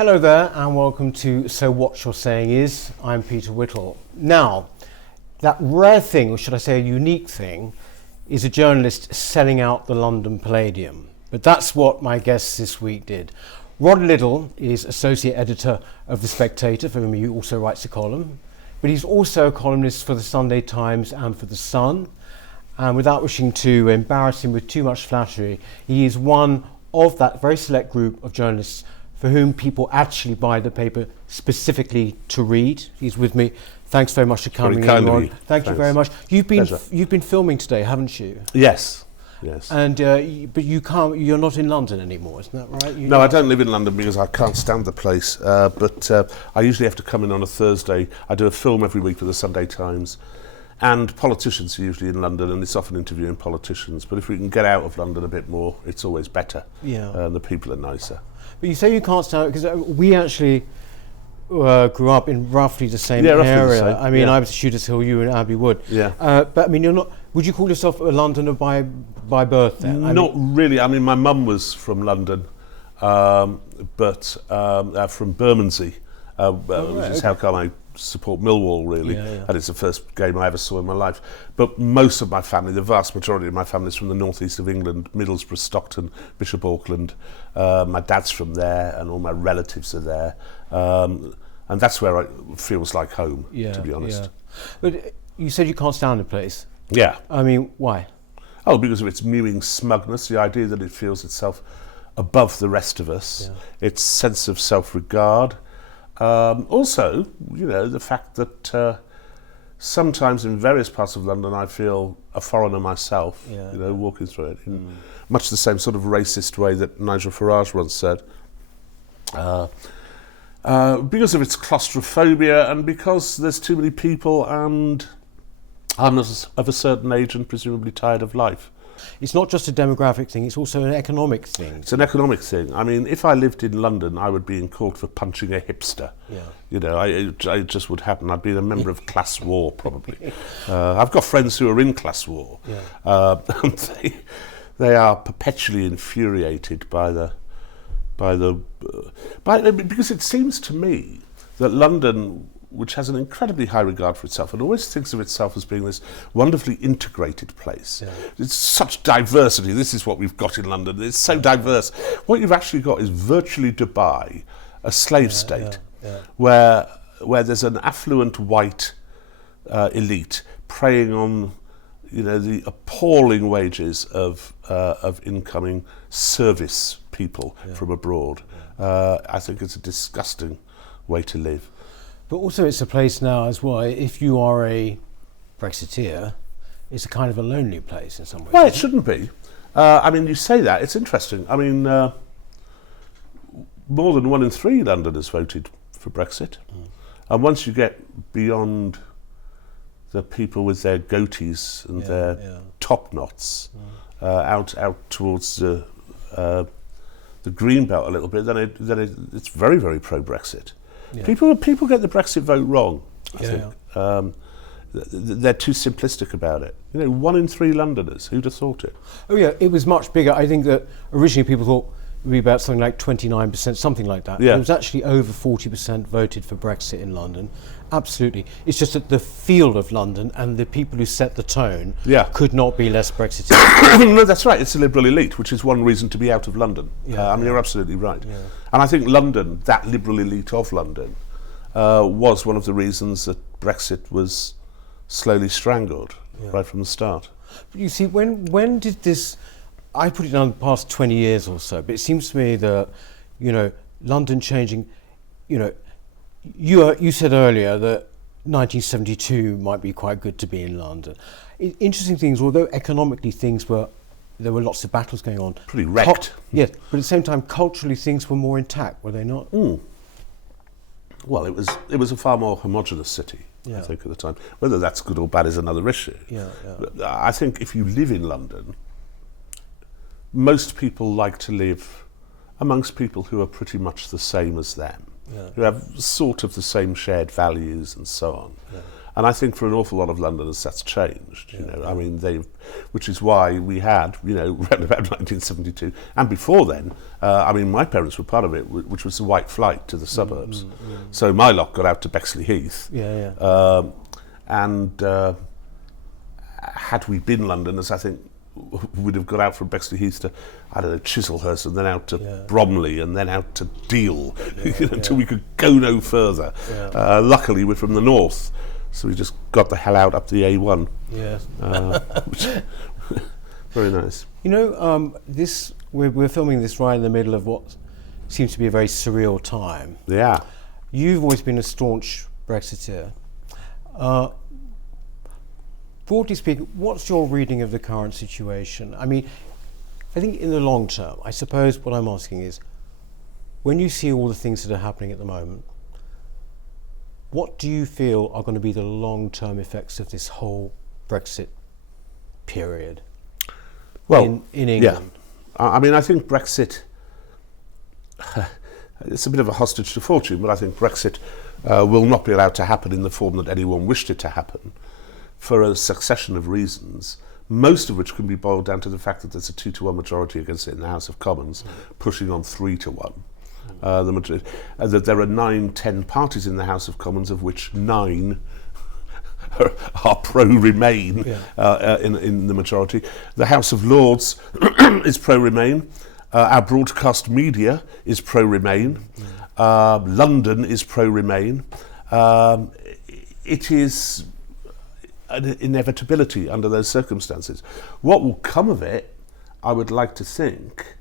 Hello there and welcome to So What You're Saying Is. I'm Peter Whittle. Now, that rare thing, or should I say a unique thing, is a journalist selling out the London Palladium. But that's what my guest this week did. Rod Liddle is Associate Editor of The Spectator, for whom he also writes a column. But he's also a columnist for the Sunday Times and for The Sun. And without wishing to embarrass him with too much flattery, he is one of that very select group of journalists for whom people actually buy the paper specifically to read. He's with me. Thanks very much for coming in, Rod. Thank you very much. You've been filming today, haven't you? Yes. And but you're not in London anymore, isn't that right? No, I don't live in London because I can't stand the place. But I usually have to come in on a Thursday. I do a film every week for the Sunday Times. And politicians are usually in London, and it's often interviewing politicians. But if we can get out of London a bit more, it's always better. Yeah. The people are nicer. But you say you can't stand it, because we actually grew up in roughly the same area. The same. I mean, I was at Shooters Hill, you in Abbey Wood. Yeah. But I mean, you're not. Would you call yourself a Londoner by birth then? Not really. I mean, my mum was from London, but from Bermondsey, which is how come I support Millwall, really. Yeah. And it's the first game I ever saw in my life. But most of my family, the vast majority of my family, is from the northeast of England, Middlesbrough, Stockton, Bishop Auckland. My dad's from there, and all my relatives are there. And that's where it feels like home, to be honest. Yeah. But you said you can't stand the place. Yeah. I mean, why? Oh, because of its mewing smugness, the idea that it feels itself above the rest of us, its sense of self-regard. Also, you know, the fact that sometimes in various parts of London I feel a foreigner myself, walking through it in much the same sort of racist way that Nigel Farage once said. Because of its claustrophobia and because there's too many people and I'm of a certain age and presumably tired of life. It's not just a demographic thing, it's also an economic thing. It's an economic thing. I mean, if I lived in London, I would be in court for punching a hipster. Yeah. You know, it just would happen. I'd be a member of class war, probably. I've got friends who are in class war. Yeah. And they are perpetually infuriated because it seems to me that London, which has an incredibly high regard for itself and always thinks of itself as being this wonderfully integrated place. Yeah. It's such diversity. This is what we've got in London. It's so diverse. What you've actually got is virtually Dubai, a slave state, where there's an affluent white elite preying on, you know, the appalling wages of incoming service people from abroad. I think it's a disgusting way to live. But also it's a place now as well, if you are a Brexiteer, it's a kind of a lonely place in some ways. Well, it shouldn't be. I mean, you say that, it's interesting. I mean, more than 1 in 3 Londoners voted for Brexit. And once you get beyond the people with their goatees and their top knots, out towards the green belt a little bit, then it's very, very pro-Brexit. Yeah. People get the Brexit vote wrong, I think. They're too simplistic about it. You know, 1 in 3 Londoners, who'd have thought it? Oh yeah, it was much bigger. I think that originally people thought it would be about something like 29%, something like that. Yeah. It was actually over 40% voted for Brexit in London. Absolutely. It's just that the feel of London and the people who set the tone could not be less Brexiteer. No, that's right. It's a liberal elite, which is one reason to be out of London. I mean, you're absolutely right. Yeah. And I think London, that liberal elite of London, was one of the reasons that Brexit was slowly strangled right from the start. But you see, when did this... I put it down the past 20 years or so, but it seems to me that, you know, London changing, you know, you said earlier that 1972 might be quite good to be in London. Interesting things, although economically there were lots of battles going on. Pretty wrecked. Yes, but at the same time, culturally things were more intact, were they not? Well, it was a far more homogenous city, I think, at the time. Whether that's good or bad is another issue. But I think if you live in London, most people like to live amongst people who are pretty much the same as them, who have sort of the same shared values and so on. And I think for an awful lot of Londoners that's changed. You know, I mean, which is why we had, you know, around about 1972, and before then, I mean, my parents were part of it, which was the white flight to the suburbs. So my lot got out to Bexley Heath, and had we been Londoners, I think we'd have got out from Bexley Heath to, I don't know, Chislehurst, and then out to Bromley, and then out to Deal, until we could go no further. Luckily, we're from the north, so we just got the hell out up the A1. Which, very nice. You know, we're filming this right in the middle of what seems to be a very surreal time. Yeah. You've always been a staunch Brexiteer. Broadly speaking, what's your reading of the current situation? I mean, I think in the long term, I suppose what I'm asking is, when you see all the things that are happening at the moment, what do you feel are going to be the long-term effects of this whole Brexit period in England? Yeah. I mean, I think Brexit, it's a bit of a hostage to fortune, but I think Brexit will not be allowed to happen in the form that anyone wished it to happen, for a succession of reasons, most of which can be boiled down to the fact that there's a 2-to-1 majority against it in the House of Commons, pushing on 3-to-1. That there are 9-10 parties in the House of Commons, of which 9 are pro-Remain in the majority. The House of Lords is pro-Remain. Our broadcast media is pro-Remain. London is pro-Remain. It is an inevitability under those circumstances. What will come of it, I would like to think,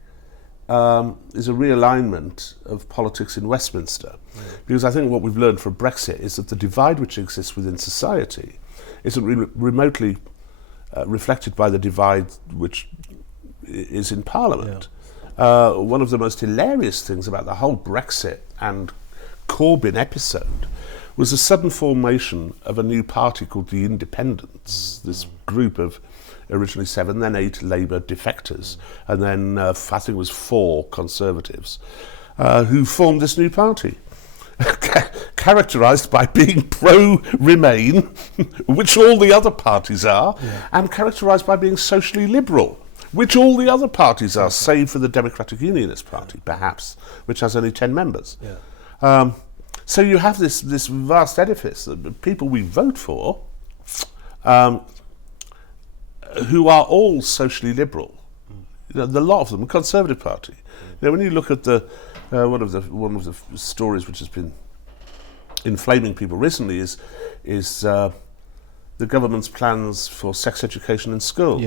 is a realignment of politics in Westminster. Because I think what we've learned from Brexit is that the divide which exists within society isn't remotely reflected by the divide which is in Parliament. One of the most hilarious things about the whole Brexit and Corbyn episode was the sudden formation of a new party called the Independents, this group of originally 7, then 8 Labour defectors, and then I think it was 4 Conservatives, who formed this new party, characterised by being pro-Remain, which all the other parties are, and characterised by being socially liberal, which all the other parties are, save for the Democratic Unionist Party, perhaps, which has only 10 members. So you have this vast edifice that people we vote for, who are all socially liberal. You know, the lot of them, the Conservative Party. You know, when you look at the one of the stories which has been inflaming people recently is the government's plans for sex education in schools,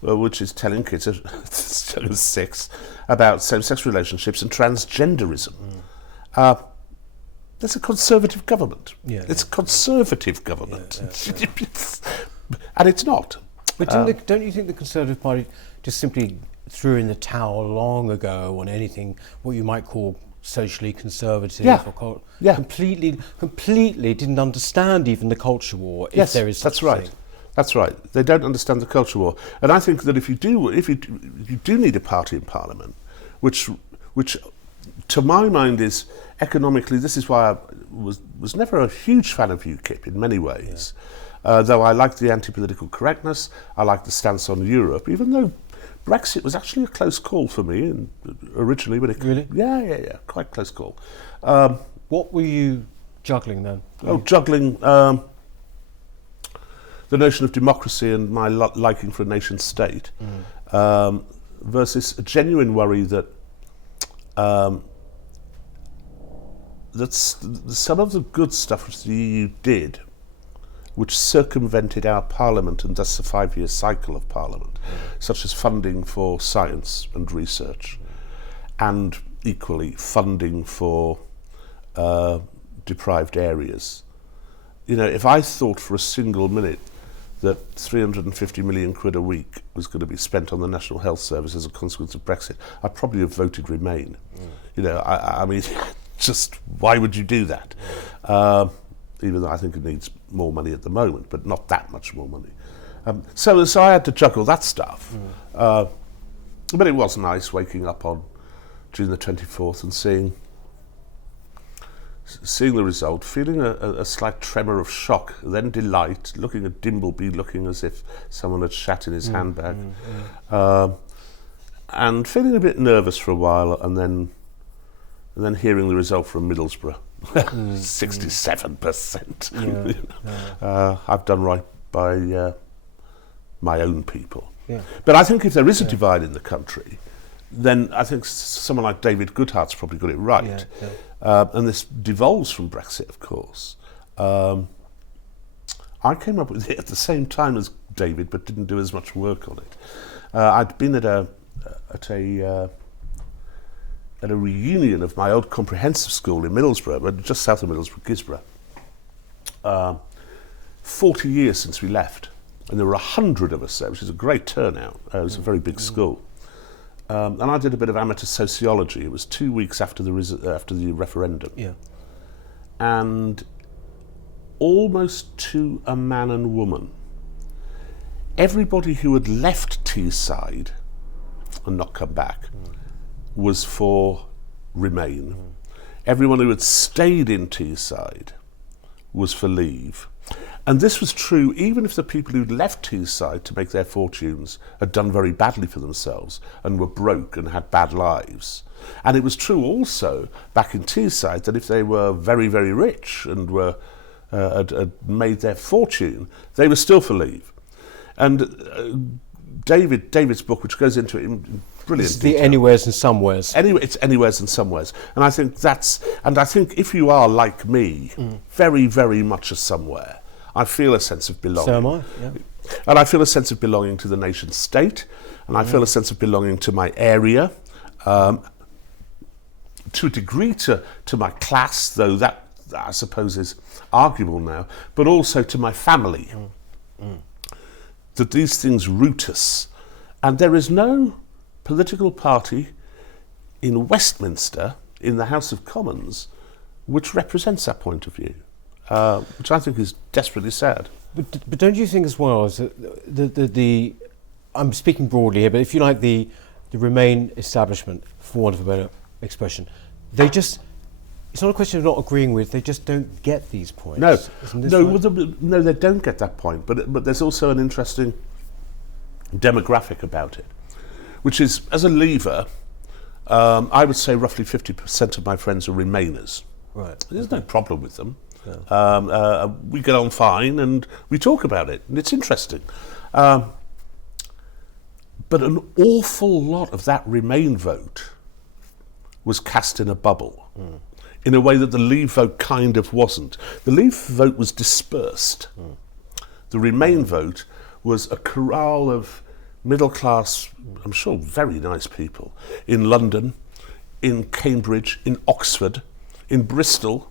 which is telling kids at 6 about same-sex relationships and transgenderism. That's a Conservative government. It's a Conservative government. And it's not. But don't you think the Conservative Party just simply threw in the towel long ago on anything what you might call socially conservative? Or completely didn't understand even the culture war, if there is such a thing. That's right. They don't understand the culture war. And I think that if you do need a party in Parliament, which to my mind is economically, this is why I was never a huge fan of UKIP in many ways. Though I like the anti-political correctness, I like the stance on Europe, even though Brexit was actually a close call for me originally. But really? Yeah, quite close call. What were you juggling then? Juggling the notion of democracy and my liking for a nation state versus a genuine worry that some of the good stuff which the EU did, which circumvented our Parliament and thus the 5-year cycle of Parliament, such as funding for science and research, and equally funding for deprived areas. You know, if I thought for a single minute that 350 million quid a week was going to be spent on the National Health Service as a consequence of Brexit, I'd probably have voted Remain. You know, I mean, just why would you do that? Even though I think it needs more money at the moment, but not that much more money. So I had to juggle that stuff. But it was nice waking up on June the 24th and seeing seeing the result, feeling a slight tremor of shock, then delight, looking at Dimbleby looking as if someone had shat in his handbag, and feeling a bit nervous for a while, and then hearing the result from Middlesbrough, 67%. I've done right by my own people. Yeah. But I think if there is a divide in the country, then I think someone like David Goodhart's probably got it right. And this devolves from Brexit, of course. I came up with it at the same time as David, but didn't do as much work on it. I'd been at a reunion of my old comprehensive school in Middlesbrough, just south of Middlesbrough, Gisborough. 40 years since we left, and there were 100 of us there, which is a great turnout. It was a very big school. And I did a bit of amateur sociology. It was 2 weeks after the referendum. And almost to a man and woman, everybody who had left Teesside and not come back was for Remain. Everyone who had stayed in Teesside was for Leave. And this was true even if the people who'd left Teesside to make their fortunes had done very badly for themselves and were broke and had bad lives. And it was true also back in Teesside that if they were very, very rich and were had made their fortune, they were still for Leave. And David's book, which goes into it in brilliant It's detail. the anywheres and somewheres. It's anywheres and somewheres. And I think if you are like me, very, very much a somewhere, I feel a sense of belonging. So am I, yeah. And I feel a sense of belonging to the nation state, and I feel a sense of belonging to my area, to a degree to my class, though that I suppose is arguable now, but also to my family. That these things root us. And there is no political party in Westminster, in the House of Commons, which represents that point of view. Which I think is desperately sad. But don't you think as well, is that the I'm speaking broadly here, but if you like the Remain establishment, for want of a better expression, it's not a question of not agreeing with, they just don't get these points. No, right? no, they don't get that point, but there's also an interesting demographic about it, which is, as a Leaver, I would say roughly 50% of my friends are Remainers. Right. There's no problem with them. We get on fine and we talk about it, and it's interesting. But an awful lot of that Remain vote was cast in a bubble, in a way that the Leave vote kind of wasn't. The Leave vote was dispersed. The Remain vote was a corral of middle-class, I'm sure very nice people, in London, in Cambridge, in Oxford, in Bristol,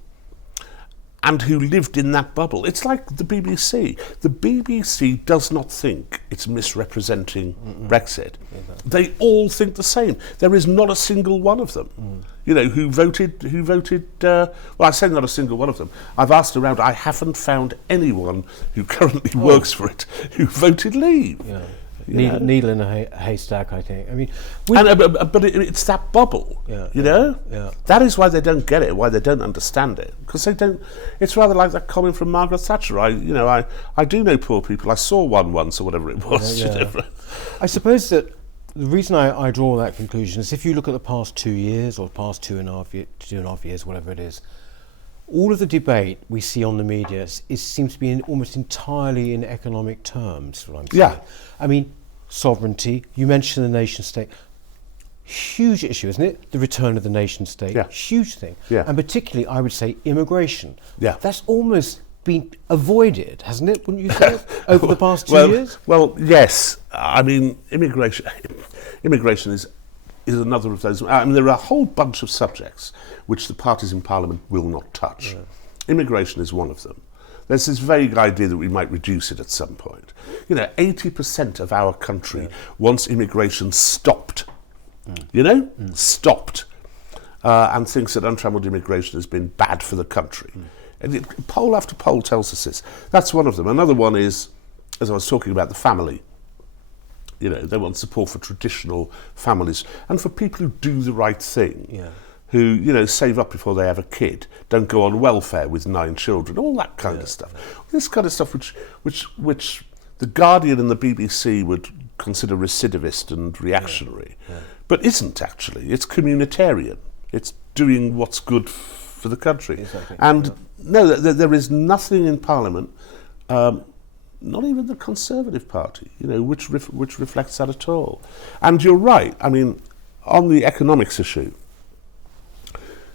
and who lived in that bubble. It's like the BBC. The BBC does not think it's misrepresenting Brexit. They all think the same. There is not a single one of them, who voted, well, I say not a single one of them. I've asked around, I haven't found anyone who currently works for it who voted Leave. Needle in a haystack, I think. I mean, but it's that bubble, Yeah. That is why they don't get it, why they don't understand it, because they don't. It's rather like that comment from Margaret Thatcher. I do know poor people. I saw one once, or whatever it was. I suppose that the reason I draw that conclusion is if you look at the past 2 years, or past 2.5 years, whatever it is, all of the debate we see on the media seems to be almost entirely in economic terms. What I'm saying. Yeah. I mean, sovereignty. You mentioned the nation state. Huge issue, isn't it? The return of the nation state. Yeah. Huge thing. Yeah. And particularly, I would say, immigration. Yeah. That's almost been avoided, hasn't it? Wouldn't you say? Over the past 2 years. Well, yes. I mean, immigration is another of those. I mean, there are a whole bunch of subjects which the parties in Parliament will not touch. Immigration is one of them. There's this vague idea that we might reduce it at some point. 80% of our country wants immigration stopped. Stopped. And thinks that untrammeled immigration has been bad for the country. And poll after poll tells us this. That's one of them. Another one is, as I was talking about, the family. They want support for traditional families and for people who do the right thing, who save up before they have a kid, don't go on welfare with 9 children, all that kind of stuff. This kind of stuff which the Guardian and the BBC would consider recidivist and reactionary, but isn't actually. It's communitarian. It's doing what's good for the country. Exactly. And no, there is nothing in Parliament, not even the Conservative Party, which reflects that at all. And you're right. I mean, on the economics issue,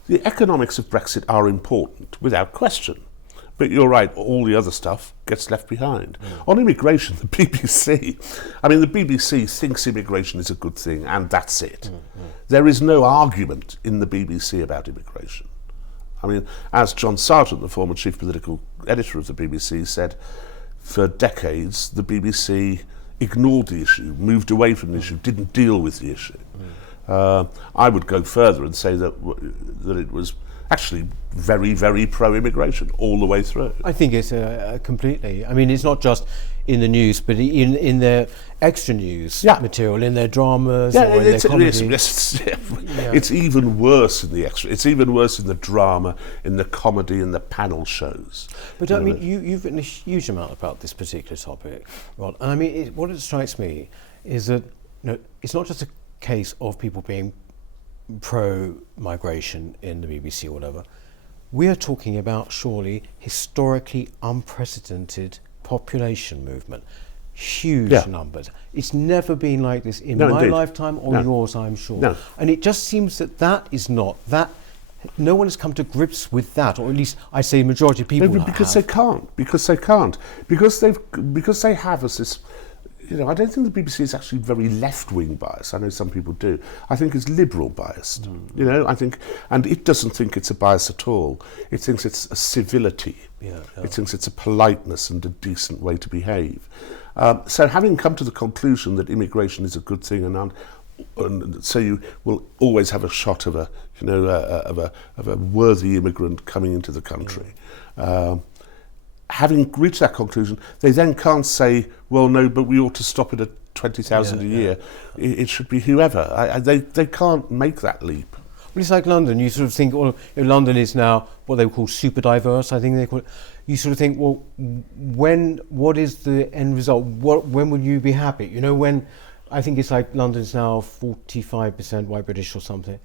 the economics of Brexit are important, without question. But you're right, all the other stuff gets left behind. On immigration, the BBC thinks immigration is a good thing, and that's it. There is no argument in the BBC about immigration. I mean, as John Sargent, the former chief political editor of the BBC, said, for decades, the BBC ignored the issue, moved away from the issue, didn't deal with the issue. I would go further and say that it was actually very, very pro-immigration all the way through. I think it's completely. I mean, it's not just in the news, but in their extra news material, in their dramas or in their comedy. It's even worse in the extra. It's even worse in the drama, in the comedy, in the panel shows. But I mean, you've written a huge amount about this particular topic, Rod. And I mean, what it strikes me is that it's not just a case of people being pro-migration in the BBC or whatever. We are talking about surely historically unprecedented population movement, huge numbers. It's never been like this in my lifetime or yours, I'm sure. No. And it just seems that is not that. No one has come to grips with that, or at least I say the majority of people because they can't. Because they have as this. I don't think the BBC is actually very left-wing biased. I know some people do. I think it's liberal biased. I think, and it doesn't think it's a bias at all. It thinks it's a civility. It thinks it's a politeness and a decent way to behave. So, having come to the conclusion that immigration is a good thing, and so you will always have a shot of a worthy immigrant coming into the country. Having reached that conclusion, they then can't say, well, no, but we ought to stop it at 20,000 a year. It should be whoever. They can't make that leap. Well, it's like London. You sort of think, London is now what they call super diverse, I think they call it. You sort of think, well, what is the end result? When will you be happy? When, I think it's like London's now 45% white British or something.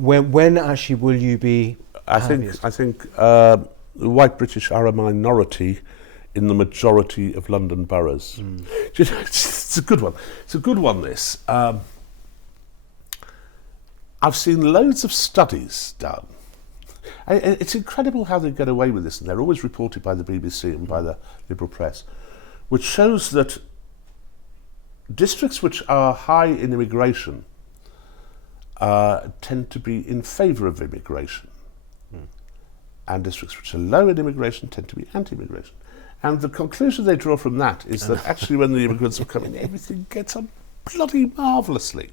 When actually will you be happiest? I think the white British are a minority in the majority of London boroughs. It's a good one. It's a good one, this. I've seen loads of studies done. It's incredible how they get away with this, and they're always reported by the BBC and by the liberal press, which shows that districts which are high in immigration tend to be in favour of immigration. And districts which are low in immigration tend to be anti-immigration. And the conclusion they draw from that is that actually when the immigrants have come in, everything gets on bloody marvellously.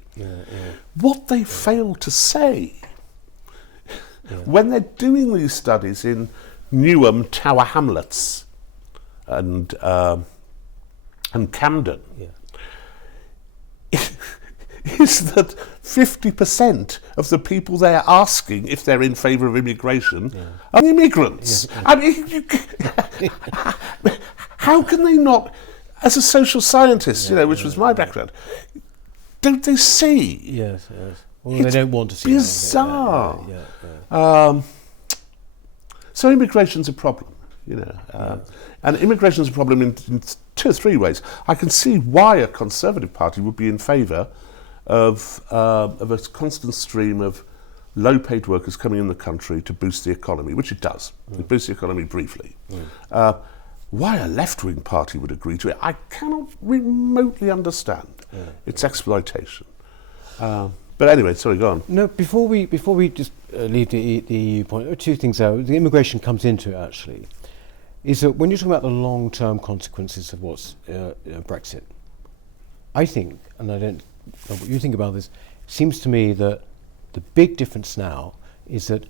What they fail to say, when they're doing these studies in Newham, Tower Hamlets and Camden, is that 50% of the people they're asking if they're in favour of immigration are immigrants. I mean, how can they not, as a social scientist, which was my background, don't they see? Yes. Well, they don't want to see. Bizarre. So immigration's a problem, and immigration's a problem in 2 or 3 ways. I can see why a Conservative Party would be in favour of a constant stream of low-paid workers coming in the country to boost the economy, which it does. It boosts the economy briefly. Why a left-wing party would agree to it, I cannot remotely understand. It's exploitation. But anyway, sorry, go on. No, before we just leave the EU point, 2 things there. The immigration comes into it, actually, is that when you're talking about the long-term consequences of what's Brexit, I think, and I don't know what you think about this, it seems to me that the big difference now is that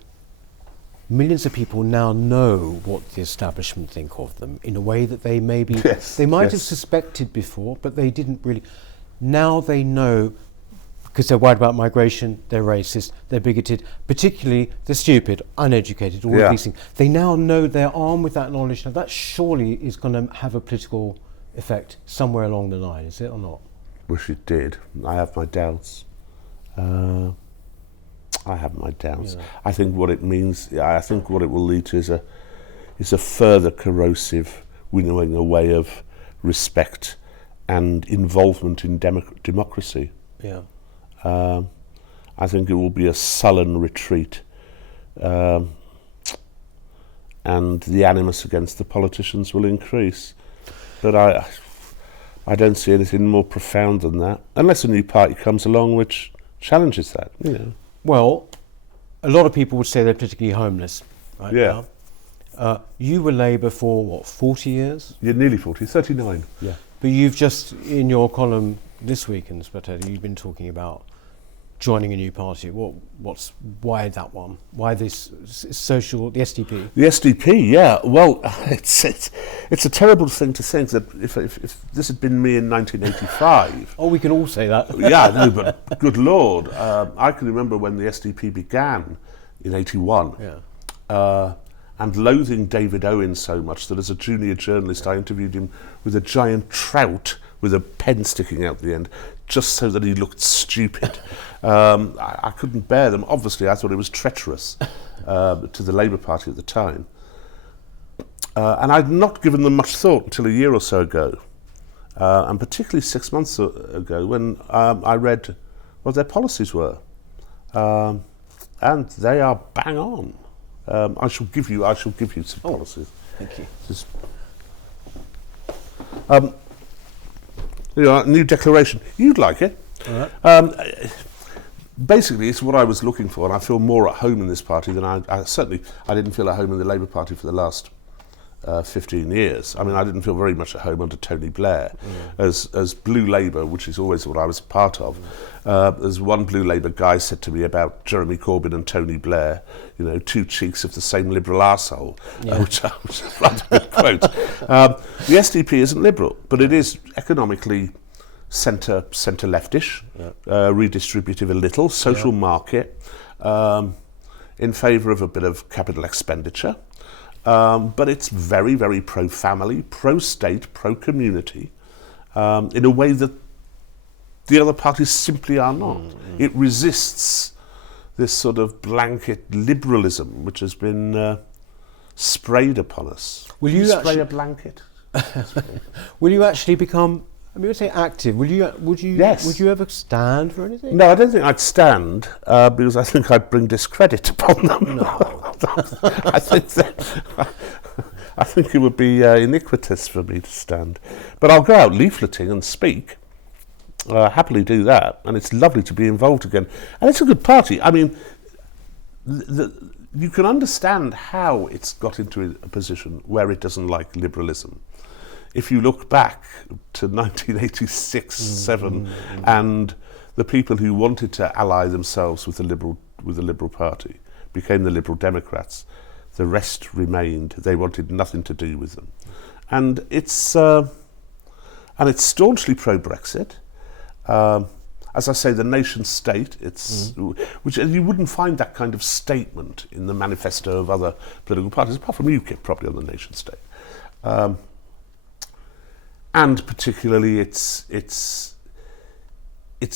millions of people now know what the establishment think of them in a way that they maybe they might have suspected before, but they didn't really. Now they know, because they're worried about migration, they're racist, they're bigoted, particularly they're stupid, uneducated, all of these things. They now know they're armed with that knowledge. Now that surely is going to have a political effect somewhere along the line, is it or not? Wish it did. I have my doubts. I have my doubts. Yeah. I think what it means, I think what it will lead to is a further corrosive winnowing away of respect and involvement in democracy. Yeah. I think it will be a sullen retreat, and the animus against the politicians will increase. But I don't see anything more profound than that, unless a new party comes along which challenges that. You know. Well, a lot of people would say they're politically homeless right Yeah. now. You were Labour for, what, 40 years? You're nearly 40, 39. Yeah. But you've just, in your column this week in The Spectator, you've been talking about joining a new party. Why that one? Why this social, the SDP? The SDP, yeah. Well, it's a terrible thing to think that if this had been me in 1985. Oh, we can all say that. Yeah, no, but good Lord, I can remember when the SDP began in 81. Yeah. And loathing David Owen so much that as a junior journalist I interviewed him with a giant trout with a pen sticking out the end, just so that he looked stupid. I couldn't bear them. Obviously, I thought it was treacherous to the Labour Party at the time. And I'd not given them much thought until a year or so ago, and particularly 6 months ago when I read what their policies were. And they are bang on. I shall give you some policies. Thank you. New declaration. You'd like it. All right. Basically, it's what I was looking for, and I feel more at home in this party than I didn't feel at home in the Labour Party for the last 15 years. I mean, I didn't feel very much at home under Tony Blair. As Blue Labour, which is always what I was part of, as one Blue Labour guy said to me about Jeremy Corbyn and Tony Blair, you know, two cheeks of the same liberal arsehole, which was a rather good quote. The SDP isn't liberal, but it is economically centre-leftish, redistributive a little, social market, in favour of a bit of capital expenditure. But it's very, very pro-family, pro-state, pro-community, in a way that the other parties simply are not. It resists this sort of blanket liberalism which has been sprayed upon us. Will you spray actually a blanket? Will you actually become? I mean, say active. Would you? Yes. Would you ever stand for anything? No, I don't think I'd stand because I think I'd bring discredit upon them. No. I think it would be iniquitous for me to stand. But I'll go out leafleting and speak. Happily do that, and it's lovely to be involved again. And it's a good party. I mean, you can understand how it's got into a position where it doesn't like liberalism. If you look back to 1986-7 and the people who wanted to ally themselves with the Liberal Party became the Liberal Democrats, the rest remained. They wanted nothing to do with them, and it's staunchly pro-Brexit. As I say, the nation state. Which you wouldn't find that kind of statement in the manifesto of other political parties, apart from UKIP, probably on the nation state. And particularly its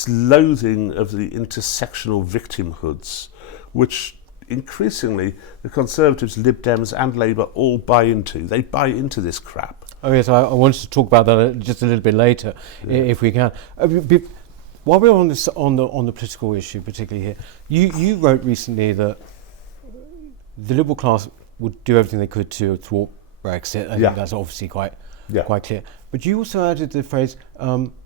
loathing of the intersectional victimhoods, which increasingly the Conservatives, Lib Dems and Labour all buy into. They buy into this crap. Oh yes, I wanted to talk about that just a little bit later, if we can. While we're on this, on the political issue, particularly here, you wrote recently that the Liberal class would do everything they could to thwart Brexit. I think that's obviously quite clear. But you also added the phrase,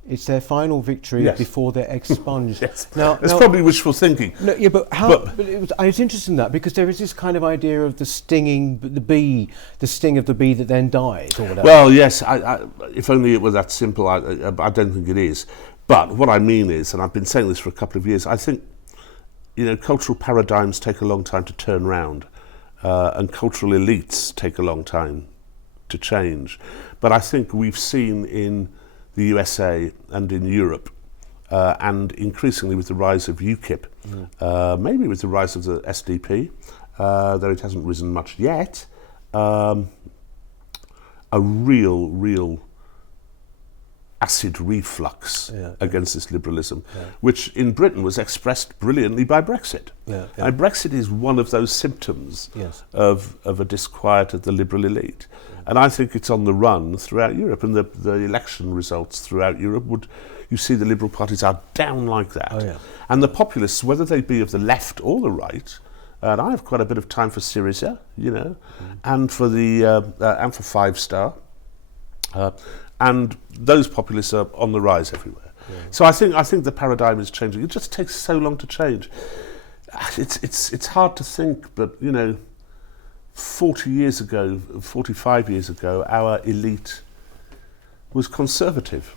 it's their final victory before they're expunged. Now, it's probably wishful thinking. No, yeah, but how? But I was interested in that because there is this kind of idea of the sting of the bee that then dies, or whatever. Well, yes. If only it were that simple. I don't think it is. But what I mean is, and I've been saying this for a couple of years, I think, cultural paradigms take a long time to turn round, and cultural elites take a long time to change. But I think we've seen in the USA and in Europe and increasingly with the rise of UKIP, maybe with the rise of the SDP, though it hasn't risen much yet, a real acid reflux against this liberalism, which in Britain was expressed brilliantly by Brexit. And Brexit is one of those symptoms of a disquiet of the liberal elite. And I think it's on the run throughout Europe, and the election results throughout Europe you see the liberal parties are down like that. And the populists, whether they be of the left or the right, and I have quite a bit of time for Syriza, and for and for Five Star, and those populists are on the rise everywhere. So I think the paradigm is changing. It just takes so long to change. It's hard to think, but 40 years ago, 45 years ago, our elite was conservative,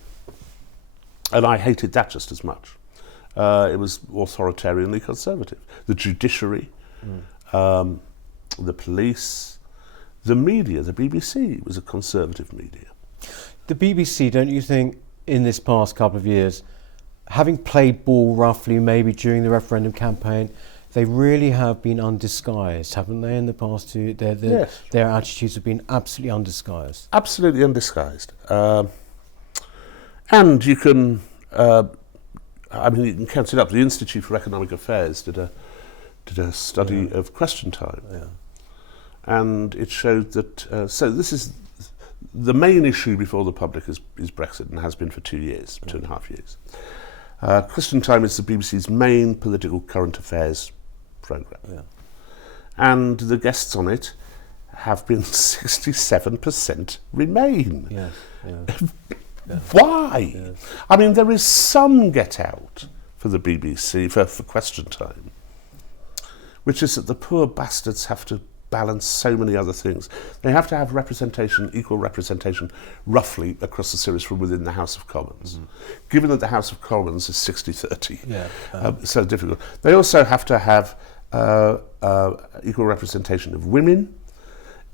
and I hated that just as much. It was authoritarianly conservative. The judiciary, the police, the media, the BBC was a conservative media. The BBC, don't you think, in this past couple of years, having played ball roughly maybe during the referendum campaign, they really have been undisguised, haven't they, in the past two? Their attitudes have been absolutely undisguised. Absolutely undisguised. And you can, you can count it up. The Institute for Economic Affairs did a study of Question Time. And it showed that, so this is the main issue before the public is Brexit, and has been for 2 years, 2.5 years. Question Time is the BBC's main political current affairs programme. And the guests on it have been 67% Remain. Why? I mean, there is some get out for the BBC, for Question Time, which is that the poor bastards have to balance so many other things. They have to have representation, equal representation, roughly across the series from within the House of Commons. Given that the House of Commons is 60-30, so difficult. They also have to have equal representation of women,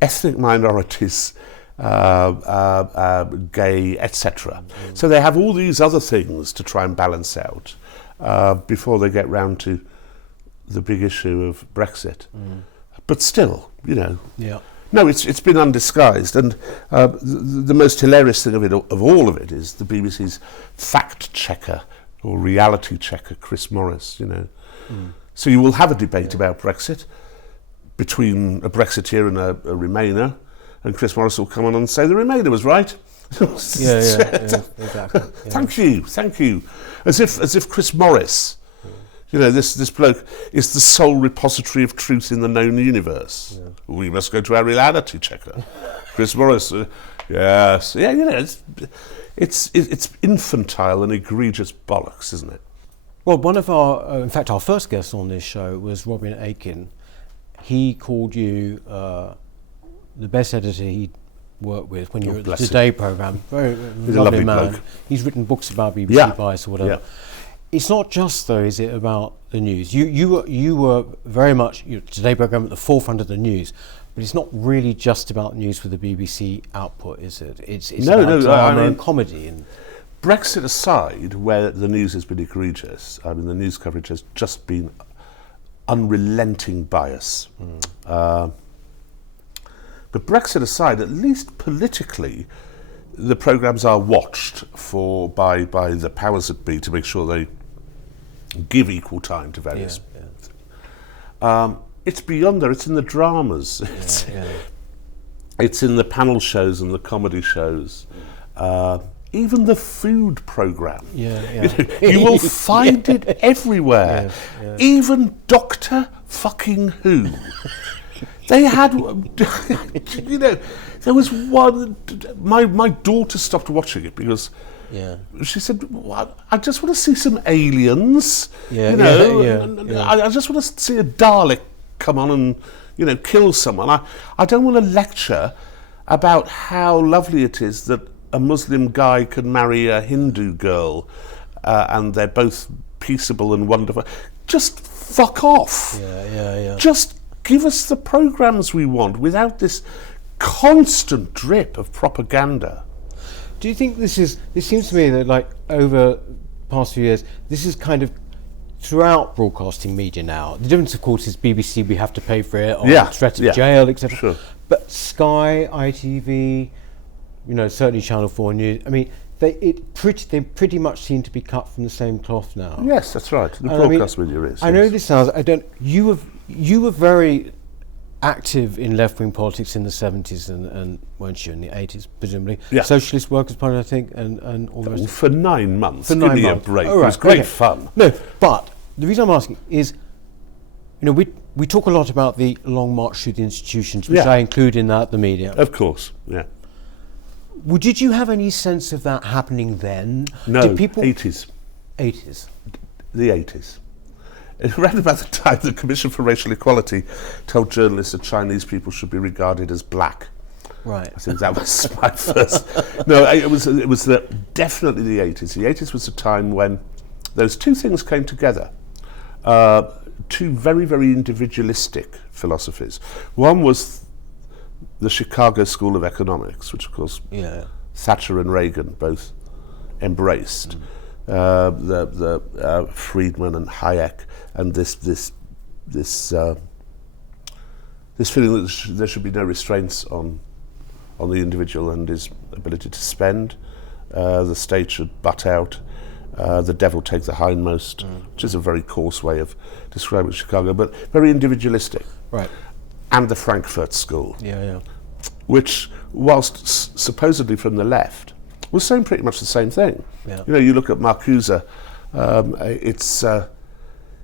ethnic minorities, gay, etc. So they have all these other things to try and balance out before they get round to the big issue of Brexit. But still, no, it's been undisguised, and the most hilarious thing of all of it is the BBC's fact checker or reality checker, Chris Morris. So you will have a debate about Brexit between a Brexiteer and a Remainer, and Chris Morris will come on and say the Remainer was right. Exactly. Thank you. As if Chris Morris, this bloke is the sole repository of truth in the known universe. We must go to our reality checker. Chris Morris, yes, it's infantile and egregious bollocks, isn't it? Well, one of our first guest on this show was Robin Aiken. He called you the best editor he'd worked with when you were at the Today programme. Very lovely man. Bloke. He's written books about BBC bias or whatever. It's not just, though, is it, about the news? You were very much Today programme at the forefront of the news, but it's not really just about news for the BBC output, is it? It's about drama and comedy. And Brexit aside, where the news has been egregious, the news coverage has just been unrelenting bias. But Brexit aside, at least politically, the programmes are watched by the powers that be to make sure they give equal time to various. It's beyond there. It's in the dramas. It's in the panel shows and the comedy shows. Even the food programme. You will find it everywhere. Even Doctor Fucking Who. They had, there was one. My daughter stopped watching it because she said, "I just want to see some aliens." I just want to see a Dalek come on and kill someone. I don't want to lecture about how lovely it is that a Muslim guy can marry a Hindu girl, and they're both peaceable and wonderful. Just fuck off. Just give us the programmes we want without this constant drip of propaganda. Do you think it seems to me that over past few years, this is kind of throughout broadcasting media now. The difference, of course, is BBC, we have to pay for it, or threat of jail, etc. Sure. But Sky, ITV, certainly Channel 4 News, I mean, they pretty much seem to be cut from the same cloth now. Yes, that's right. The broadcast media is. I know this sounds, you were very active in left-wing politics in the 70s and weren't you, in the 80s, presumably? Yeah. Socialist Workers' Party, I think, and all the rest. For 9 months. For Give 9 me months. a break. Oh, It was great fun. No, but the reason I'm asking is, we talk a lot about the long march through the institutions, which I include in that, the media. Of course, yeah. Did you have any sense of that happening then? No, Did people 80s. 80s. The 80s. Around about the time the Commission for Racial Equality told journalists that Chinese people should be regarded as black. Right. I think that was my first. No, it was definitely the 80s. The 80s was a time when those two things came together. Two very, very individualistic philosophies. One was the Chicago School of Economics, which of course Thatcher and Reagan both embraced. The Friedman and Hayek, and this feeling that there should be no restraints on the individual and his ability to spend. The state should butt out. The devil take the hindmost, which is a very coarse way of describing Chicago, but very individualistic. Right. And the Frankfurt School, which, whilst supposedly from the left, was saying pretty much the same thing. Yeah. You look at Marcuse,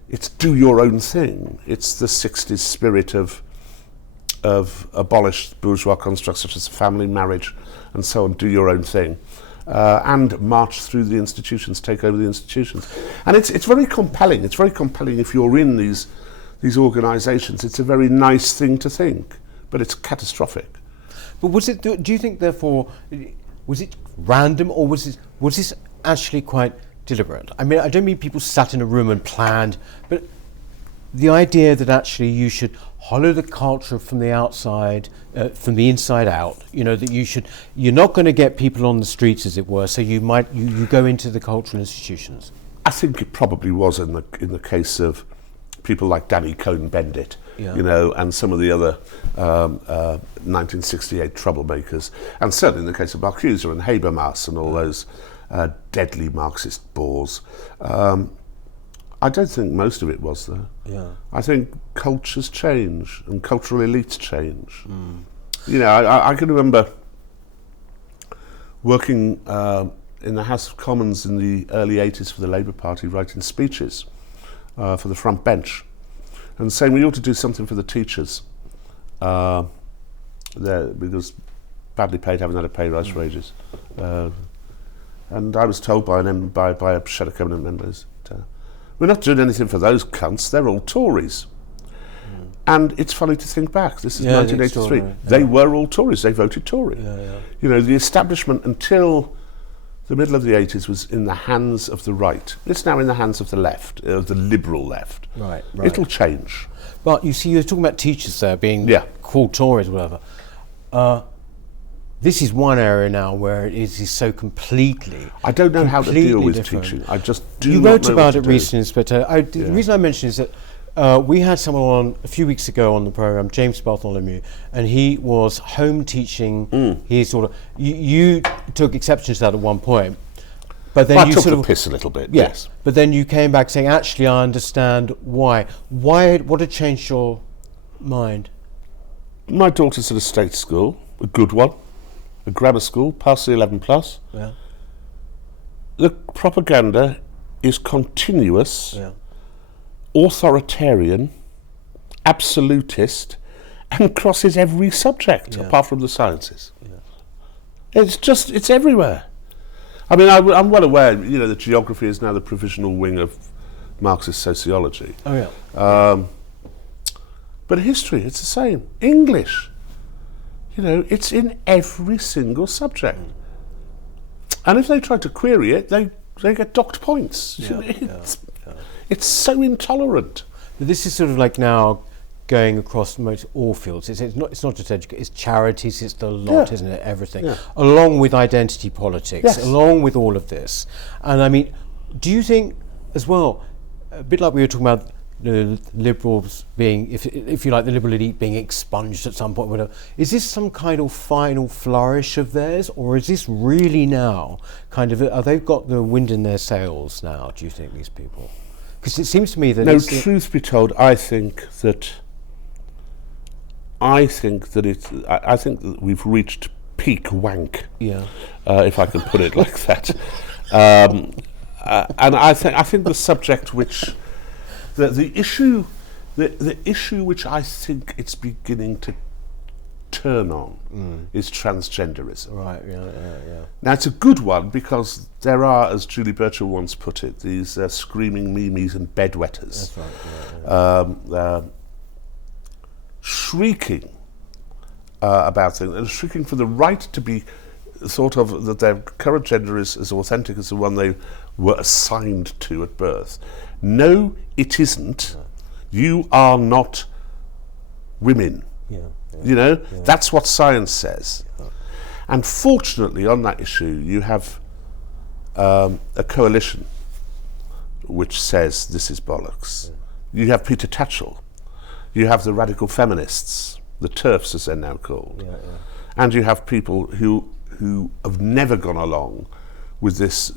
it's do your own thing. It's the 60s spirit of abolished bourgeois constructs such as family, marriage, and so on. Do your own thing, and march through the institutions, take over the institutions, and it's very compelling. It's very compelling if you're in these organisations. It's a very nice thing to think, but it's catastrophic. But was it? Do you think, therefore, was it random, or was this actually quite deliberate? I mean, I don't mean people sat in a room and planned, but the idea that actually you should hollow the culture from the outside, from the inside out. That you're not going to get people on the streets, as it were. So you go into the cultural institutions. I think it probably was in the case of people like Danny Cohn-Bendit, and some of the other 1968 troublemakers, and certainly in the case of Marcuse and Habermas and all those deadly Marxist bores. I don't think most of it was, though. Yeah. I think cultures change and cultural elites change. I can remember working in the House of Commons in the early 80s for the Labour Party, writing speeches for the front bench, and saying we ought to do something for the teachers, because badly paid, haven't had a pay rise for ages. And I was told by a set of cabinet members, we're not doing anything for those cunts, they're all Tories. And it's funny to think back, this is 1983. They were all Tories, they voted Tory. The establishment until the middle of the 80s was in the hands of the right. It's now in the hands of the left, the liberal left. Right. It'll change. But you see, you're talking about teachers there being called Tories, whatever. This is one area now where it is so completely. I don't know how to deal with different. teaching. I just do You not wrote know about what it to recently, Inspector. The reason I mention is that we had someone on a few weeks ago on the programme, James Bartholomew, and he was home teaching. He sort of you took exception to that at one point, but then you took sort the of piss a little bit. Yes, but then you came back saying, actually, I understand why. What had changed your mind? My daughter's at a state school, a good one, a grammar school, past the 11 plus. Yeah. The propaganda is continuous, authoritarian, absolutist, and crosses every subject apart from the sciences. It's everywhere. I mean, I'm well aware, that geography is now the provisional wing of Marxist sociology. Oh yeah. But history, it's the same. English, it's in every single subject. And if they try to query it, they get docked points. It's so intolerant. This is sort of like now going across most all fields. It's not just education, it's charities, it's the lot, isn't it? Everything. Along with identity politics, along with all of this. And I mean, Do you think, as well, a bit like we were talking about the liberals being, if you like, the liberal elite being expunged at some point, whatever, is this some kind of final flourish of theirs, or is this really now kind of, are they got the wind in their sails now, do you think, these people? Because it seems to me that... No, truth be told, I think that we've reached peak wank, if I can put it like that. And I think the subject which... The issue which I think it's beginning to turn on is transgenderism. Right, yeah. Now, it's a good one because there are, as Julie Burchill once put it, these screaming memes and bedwetters. That's right, shrieking about things, and shrieking for the right to be thought of, that their current gender is as authentic as the one they were assigned to at birth. No, it isn't. You are not women. That's what science says. And fortunately, on that issue, you have a coalition which says this is bollocks. You have Peter Tatchell. You have the radical feminists, the TERFs as they're now called. And you have people who have never gone along with this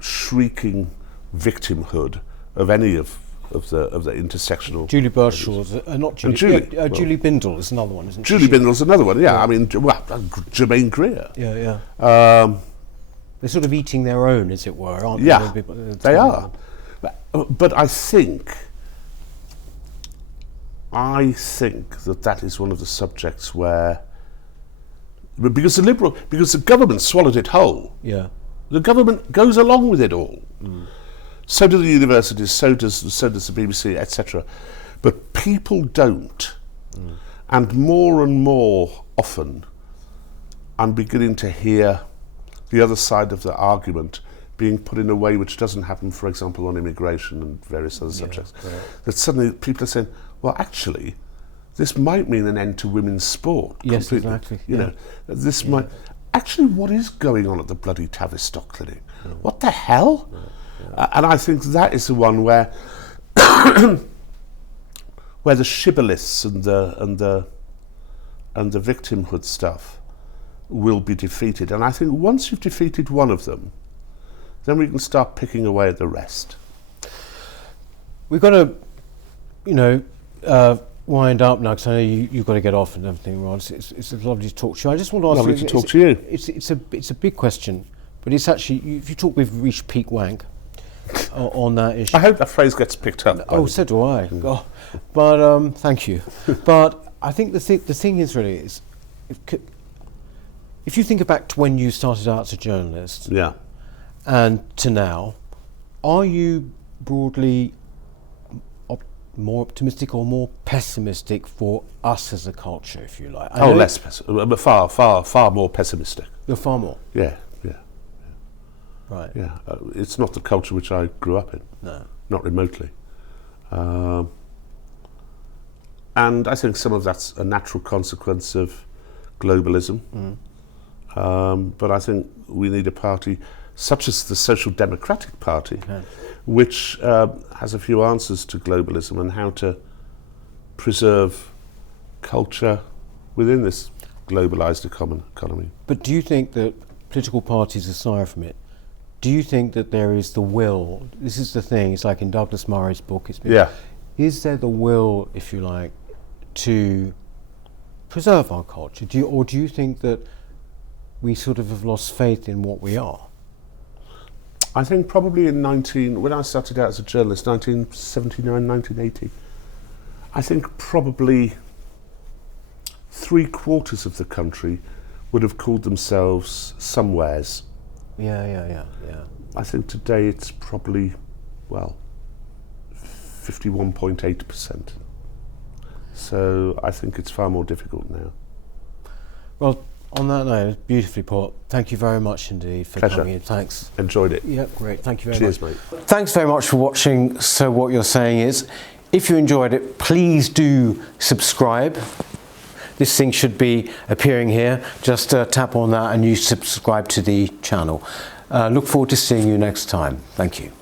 shrieking victimhood of any of the intersectional... Julie Burchill's, not Julie... Julie Bindel is another one, isn't she? Julie Bindle's another one, I mean, Germaine Greer. They're sort of eating their own, as it were, aren't they? Yeah, they are. But I think that is one of the subjects where... Because the government swallowed it whole. The government goes along with it all. So do the universities, so does the BBC, etc. But people don't. And more often, I'm beginning to hear the other side of the argument being put in a way which doesn't happen, for example, on immigration and various other subjects. That suddenly people are saying, well, actually, this might mean an end to women's sport. Yes, completely. exactly. You know, this might... Actually, what is going on at the bloody Tavistock Clinic? What the hell? And I think that is the one where where the shibboleths and the victimhood stuff will be defeated. And I think once you've defeated one of them, then we can start picking away at the rest. We've got to, wind up now, because I know you've got to get off and everything, Rod. It's lovely to talk to you. I just want to ask lovely to talk to you. It's a big question, but it's actually, if you talk, we've reached peak wank on that issue. I hope that phrase gets picked up. Oh, so do I. But thank you. But I think the thing is really is, if you think back to when you started out as a journalist, and to now, are you broadly more optimistic or more pessimistic for us as a culture, if you like? Less pessimistic, far more pessimistic. You're far more? Yeah. Right. Yeah, it's not the culture which I grew up in. No. Not remotely. And I think some of that's a natural consequence of globalism. But I think we need a party such as the Social Democratic Party, which has a few answers to globalism and how to preserve culture within this globalised economy. But do you think that political parties, aside from it, do you think that there is the will? This is the thing, it's like in Douglas Murray's book, is there the will, if you like, to preserve our culture? Or do you think that we sort of have lost faith in what we are? I think probably when I started out as a journalist, 1979, 1980, I think probably 3/4 of the country would have called themselves somewheres. Yeah. I think today it's probably, 51.8%. So I think it's far more difficult now. Well, on that note, beautifully put. Thank you very much indeed for coming in. Thanks. Enjoyed it. Yep, great. Thank you very much. Cheers, mate. Thanks very much for watching So What You're Saying Is. If you enjoyed it, please do subscribe. This thing should be appearing here. Just tap on that and you subscribe to the channel. Look forward to seeing you next time. Thank you.